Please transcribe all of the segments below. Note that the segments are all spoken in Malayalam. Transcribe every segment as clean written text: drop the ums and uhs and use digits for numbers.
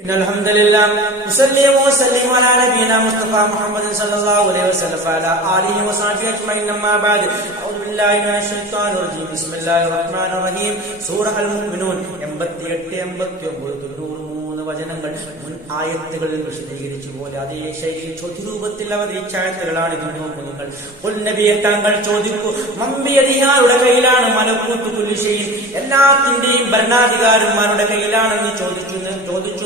إن الحمد لله نصلي ونسلم على نبينا مصطفى محمد صلى الله عليه وسلم وعلى آله وصحبه أجمعين أما بعد أعوذ بالله من الشيطان الرجيم بسم الله الرحمن الرحيم സൂറഹ അൽ മുഅ്മിനൂൻ 88-89 വചനങ്ങൾ മുൻ ആയത്തുകളിൽ വിശദീകരിച്ചു പോലെ അതേ ശൈലിയിൽ ചോദ്യരൂപത്തിൽ അവതരിച്ച ആയത്തുകളാണ് ഇത് നോക്കുന്നത്. നബിയെ താങ്കൾ ചോദിക്കൂ, മമ്പിയധികാരുടെ കയ്യിലാണ് മലക്കൂത്ത് കുല്ലി ഷൈഇൻ, എല്ലാത്തിന്റെയും ഭരണാധികാരന്മാരുടെ കയ്യിലാണെന്ന് ചോദിച്ചു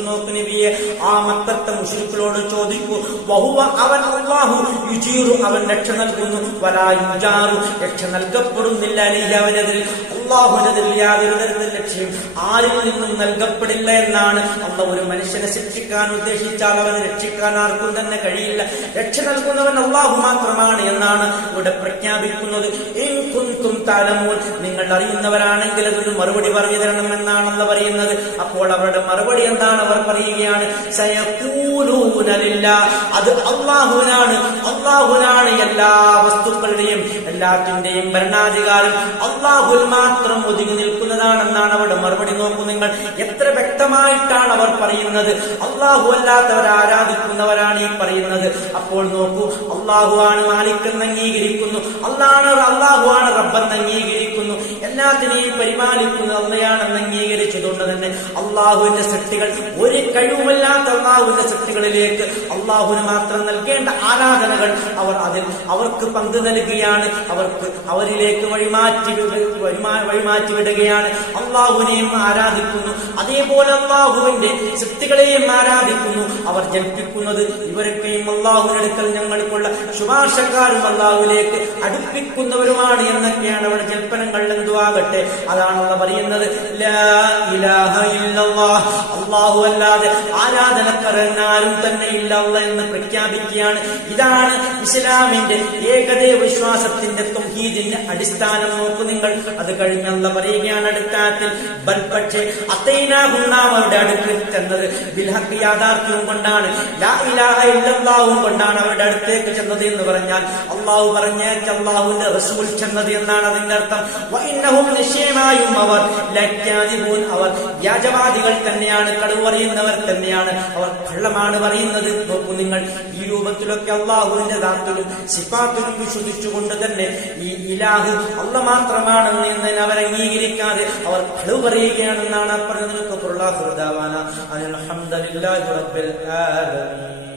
നോക്കൂ നബിയെ. ആ മക്കത്തെ മുശ്രിക്കുകളോട് ചോദിക്കൂ, വഹുവ അവൻ അല്ലാഹു യുജീറു അവൻ രക്ഷ നൽകുന്നു, വലാ യുജാറു രക്ഷ നൽകപ്പെടുന്നില്ല അലൈഹി അവനെതിൽ, അല്ലാഹുവിനെതിൽ യാതൊരു തരത്തിൽ രക്ഷയും ആരിൽ നിന്നും നൽകപ്പെടില്ല എന്നാണ്. അല്ലാഹു ഒരു മനുഷ്യനെ ശിക്ഷിക്കാൻ ഉദ്ദേശിച്ചാൽ അവനെ രക്ഷിക്കാൻ ആർക്കും തന്നെ കഴിയില്ല. രക്ഷ നൽകുന്നവൻ അല്ലാഹു മാത്രമാണ് എന്നാണ് ഇവിടെ പ്രഖ്യാപിക്കുന്നത്. ഇൻ കുൻതും തഅലമൂൻ, നിങ്ങൾ അറിയുന്നവരാണെങ്കിൽ അതിന് മറുപടി പറഞ്ഞു തരണം എന്നാണല്ലോ പറയുന്നത്. അപ്പോൾ അവരുടെ മറുപടി എന്താണ്? അവർ പറയുകയാണ് സയഖൂലൂന ലില്ലാഹ്, അത് അല്ലാഹുവിനാണ്, അല്ലാഹുവിനാണ് എല്ലാ വസ്തുക്കളുടെയും എല്ലാത്തിന്റെയും ഭരണാധികാരം അല്ലാഹുവിൽ മാത്രം ഒതുങ്ങി നിൽക്കുന്നതാണെന്നാണ് അവരുടെ മറുപടി. നോക്കൂ നിങ്ങൾ, എത്ര വ്യക്തമായിട്ടാണ് അവർ പറയുന്നത്. അല്ലാഹു അല്ലാത്തവർ ആരാധിക്കുന്നവരാണ് ഈ പറയുന്നത്. അപ്പോൾ നോക്കൂ, അല്ലാഹുവാണ് മാലിക്കെന്ന് അംഗീകരിക്കുന്നു, അല്ലാഹുവാണ് റബ്ബെന്ന് അംഗീകരിക്കുന്നു, എല്ലാത്തിനെയും പരിപാലിക്കുന്നത് അള്ളയാണെന്ന് അംഗീകരിച്ചതുകൊണ്ട് തന്നെ അള്ളാഹുവിന്റെ സൃഷ്ടികൾ ഒരു കഴിവുമില്ലാത്ത അള്ളാഹുവിന്റെ സൃഷ്ടികളിലേക്ക് അള്ളാഹുവിന് മാത്രം നൽകേണ്ട ആരാധനകൾ അവർക്ക് പങ്കു നൽകുകയാണ്, അവരിലേക്ക് വഴിമാറ്റി വിടുകയാണ്. അള്ളാഹുവിനെയും ആരാധിക്കുന്നു, അതേപോലെ അള്ളാഹുവിന്റെ സൃഷ്ടികളെയും ആരാധിക്കുന്നു. അവർ ജൽപ്പിക്കുന്നത് ഇവരൊക്കെയും അള്ളാഹുവിനടുക്കൽ ഞങ്ങൾക്കുള്ള ശുപാർശക്കാരും അള്ളാഹുവിലേക്ക് അടുപ്പിക്കുന്നവരുമാണ് എന്നൊക്കെയാണ് അവരുടെ ജൽപ്പനങ്ങൾ. എന്തുവാകട്ടെ, അതാണല്ലോ പറയുന്നത് ലാ ഇലാഹ ഇല്ലല്ലാഹ്, അള്ളാഹു അല്ലാതെ ആരാധനക്കാരനാരും തന്നെ ഇല്ല എന്ന് പ്രഖ്യാപിക്കുകയാണ്. ഇതാണ് ഇസ്ലാമിന്റെ ഏകദൈവ വിശ്വാസത്തിന്റെ തൗഹീദിന്റെ അടിസ്ഥാനം. നോക്കൂ നിങ്ങൾ, അത് കഴിഞ്ഞല്ല പറയുകയാണ് അടുത്താത്തിൽ ബൽ, പക്ഷേ അത്തൈനാഹും നാം അവരുടെ അടുക്കൽ ചെന്നത് ബിൽ ഹഖ് യാഥാർത്ഥ്യവും കൊണ്ടാണ്, ലാ ഇലാഹ ഇല്ലല്ലാഹും കൊണ്ടാണ് അവരുടെ അടുത്തേക്ക് ചെന്നത് എന്ന് പറഞ്ഞാൽ അള്ളാഹു പറഞ്ഞേക്ക് അള്ളാഹുവിന്റെ റസൂൽ ചെന്നത് എന്നാണ് അതിന്റെ അർത്ഥം. വഇന്നഹും നിശ്ചയമായും അവർ ലക്കാദിബൂൻ, അവർ വ്യാജവാദികൾ തന്നെയാണ്, കളവ് പറയുന്നവർ തന്നെയാണ്, അവർ കള്ളമാണ് പറയുന്നത്. നോക്കൂ നിങ്ങൾ, ഈ രൂപത്തിലൊക്കെ അള്ളാഹുവിന്റെ ദാത്തിലും സിഫാത്തിലും വിശ്വസിച്ചുകൊണ്ട് തന്നെ ഈ ഇലാഹ് അല്ലാഹ് മാത്രമാണെന്ന് എന്നതിന് അവർ അംഗീകരിക്കാതെ അവർ കളവ് പറയുകയാണെന്നാണ് പറഞ്ഞതിനൊക്കെ അൽഹംദുലില്ലാഹി റബ്ബിൽ ആലമീൻ.